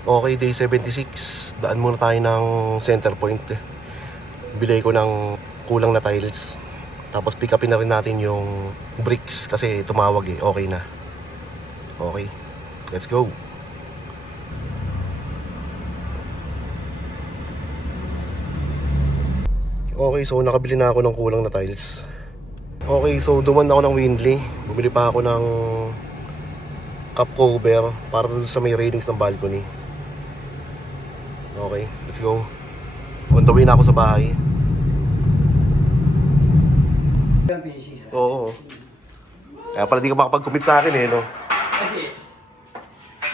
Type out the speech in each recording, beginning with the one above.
Okay, day 76. Daan muna tayo ng center point. Bilay ko ng kulang na tiles. Tapos pick upin na rin natin yung bricks kasi tumawag eh. Okay na. Okay, let's go. Okay, so nakabili na ako ng kulang na tiles. Okay, so duman ako ng Windley. Bumili pa ako ng cup cover para dun sa may railings ng balcony. Okay, let's go. On the way na ako sa bahay. Oo. Kaya pala di ka makapag-commit sa akin eh, no? Kasi,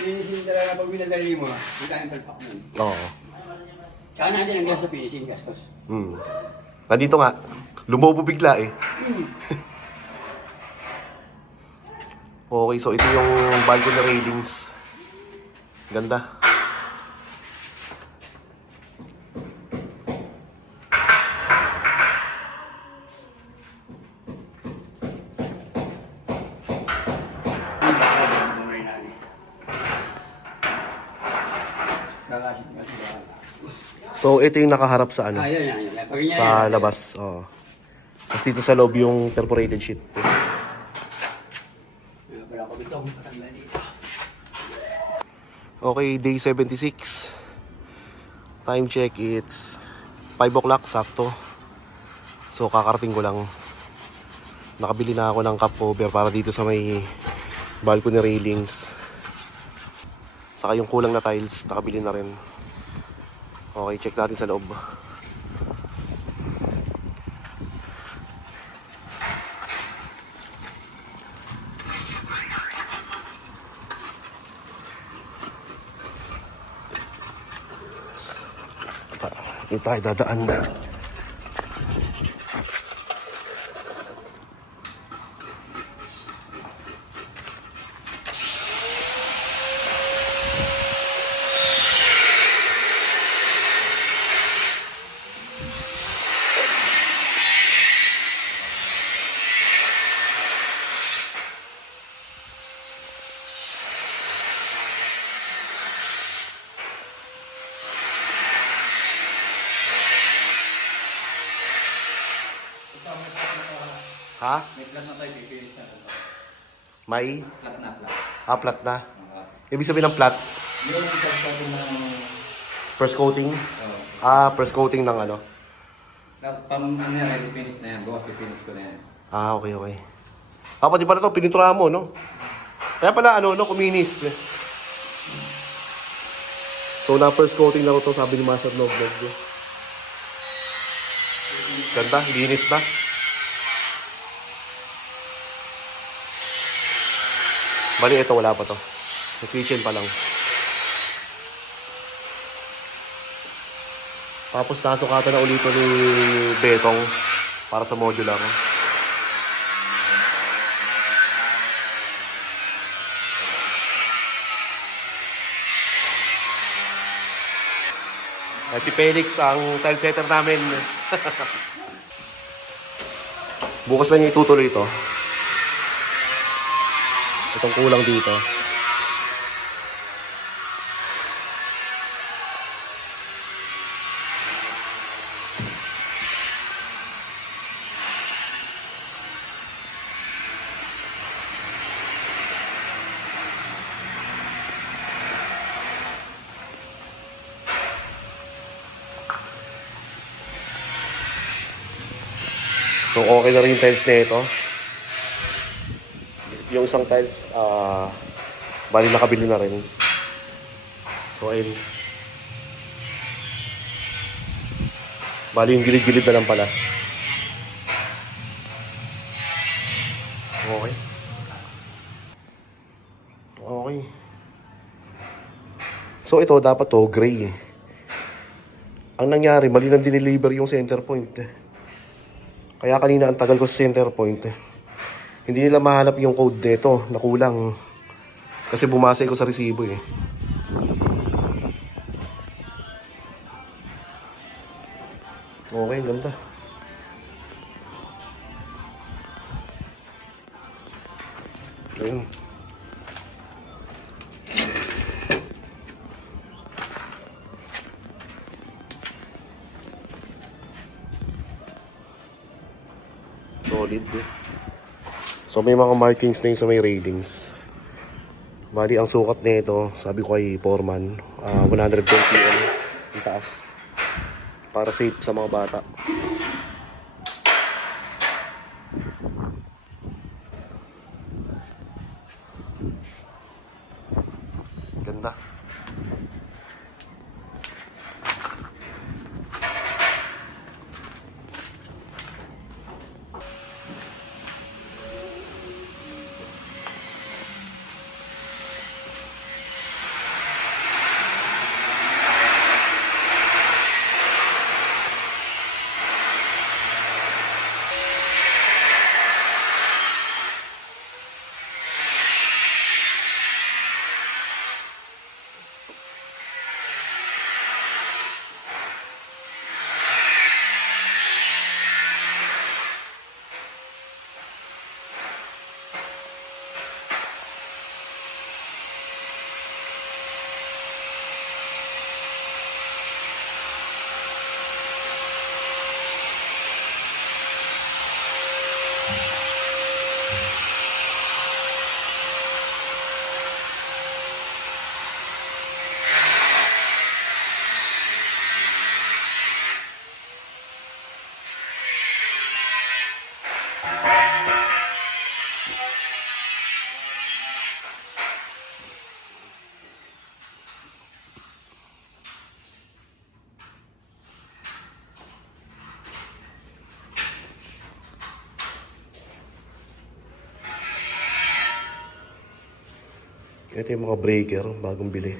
finishing talaga pag minadali mo, hindi tayong palpak nun. Oo. Tsaka natin ang gas sa finishing, gastos. Nandito nga, lumobo bigla eh. Okay, so ito yung balcony railings. Ganda. So ito yung nakaharap sa ano? Yan. Sa labas. Oo. Tapos dito sa loob yung perforated sheet. Okay, day 76. Time check, it's 5 o'clock, sakto. So kakarating ko lang. Nakabili na ako ng cup cover para dito sa may balcony railings. Saka yung kulang na tiles, nakabili na rin. Okay, check natin sa loob. Dito tayo dadaan. Ha? May plat na tayo, pipilish na ito. May? Plat na. Plat na. Ibig sabihin ng plat? Yung pagsabi ng... First coating? First coating ng ano? Pang ano yan, ready finish na yan. Bukas pipinish ko na yan. Okay. Pati pala ito, pininturahan mo, no? Kaya pala, kuminis. So, na first coating na ito, sabi ni Master Vlog. Ganda, linis na. Bali, ito, wala pa to. Sa kitchen pa lang. Tapos, nasukatan na ulit ni Betong para sa modular. At si Felix, ang tile setter namin. Bukas na niya itutuloy ito. Itong kulang dito. So okay na rin yung tiles na ito. Yung isang tiles, bali nakabili na rin. So ayun. Bali yung gilid-gilid na lang pala. Okay. Okay. So ito, dapat to gray eh. Ang nangyari, mali nang dineliver yung center point eh. Kaya kanina ang tagal ko sa center point eh. Hindi nila mahanap yung code nito na kulang. Kasi bumasa ko sa resibo eh. Okay, ganda. Ayun. solid. So may mga markings na yun sa may railings. Bali, ang sukat nito, sabi ko ay foreman, 110 cm ang taas. Para safe sa mga bata. Ganda. Ito yung mga breaker, bagong bili.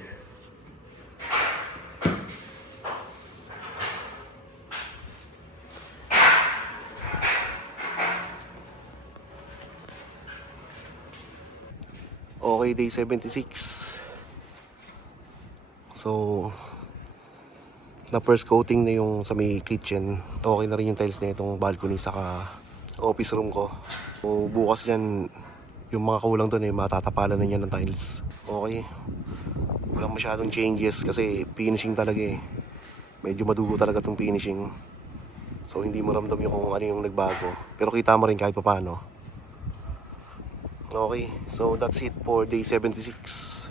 Okay, day 76. So, na first coating na yung sa may kitchen. Okay na rin yung tiles na itong balcony saka office room ko. So, bukas yan, yung mga kulang doon matatapalan na niya ng tiles. Okay. Walang masyadong changes kasi finishing talaga Medyo madugo talaga tong finishing. So hindi mo ramdam yung kung ano yung nagbago. Pero kita mo rin kahit paano. Okay. So that's it for day 76.